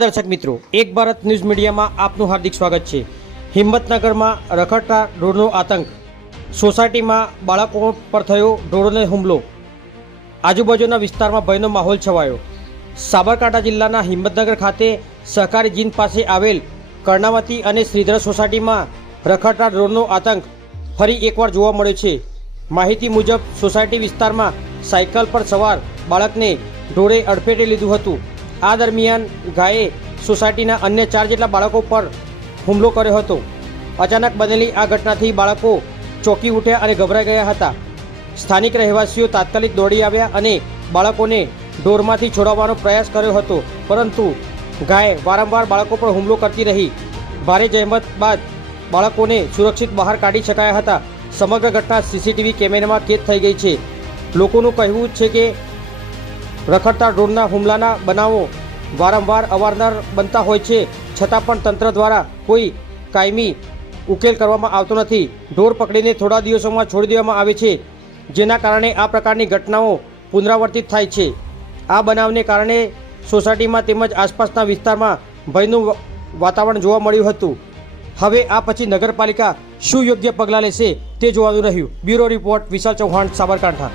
દર્શક મિત્રો, એક ભારત ન્યૂઝ મીડિયામાં આપનું હાર્દિક સ્વાગત છે। હિંમતનગરમાં રખડતા ઢોરનો આતંક, સોસાયટીમાં બાળકો પર થયો ઢોરનો હુમલો, આજુબાજુના વિસ્તારમાં ભયનો માહોલ છવાયો। સાબરકાંઠા જિલ્લાના હિંમતનગર ખાતે સહકારી જીન પાસે આવેલ કર્ણાવતી અને શ્રીધર સોસાયટીમાં રખડતા ઢોરનો આતંક ફરી એકવાર જોવા મળ્યો છે। માહિતી મુજબ સોસાયટી વિસ્તારમાં સાયકલ પર સવાર બાળકને ઢોરે અડફેટે લીધું હતું। આ દરમિયાન ગાયે સોસાયટીના અન્ય 4 જેટલા બાળકો પર હુમલો કર્યો હતો। અચાનક બનેલી આ ઘટનાથી બાળકો ચોંકી ઉઠ્યા અને ગભરાઈ ગયા હતા। સ્થાનિક રહેવાસીઓ તાત્કાલિક દોડી આવ્યા અને બાળકોને ઢોરમાંથી છોડાવવાનો પ્રયાસ કર્યો હતો, પરંતુ ગાય વારંવાર બાળકો પર હુમલો કરતી રહી। ભારે જહેમત બાદ બાળકોને સુરક્ષિત બહાર કાઢી શકાયા હતા। સમગ્ર ઘટના સીસીટીવી કેમેરામાં કેદ થઈ ગઈ છે। લોકોનું કહેવું છે કે રખડતા ઢોરના હુમલાના બનાવો વારંવાર અવારનવાર બનતા હોય છે, છતાં પણ તંત્ર દ્વારા કોઈ કાયમી ઉકેલ કરવામાં આવતો નથી। ઢોર પકડીને થોડા દિવસોમાં છોડી દેવામાં આવે છે, જેના કારણે આ પ્રકારની ઘટનાઓ પુનરાવર્તિત થાય છે। આ બનાવને કારણે સોસાયટીમાં તેમજ આસપાસના વિસ્તારમાં ભયનું વાતાવરણ જોવા મળ્યું હતું। હવે આ પછી નગરપાલિકા શું યોગ્ય પગલાં લેશે તે જોવાનું રહ્યું। બ્યુરો રિપોર્ટ, વિશાલ ચૌહાણ, સાબરકાંઠા।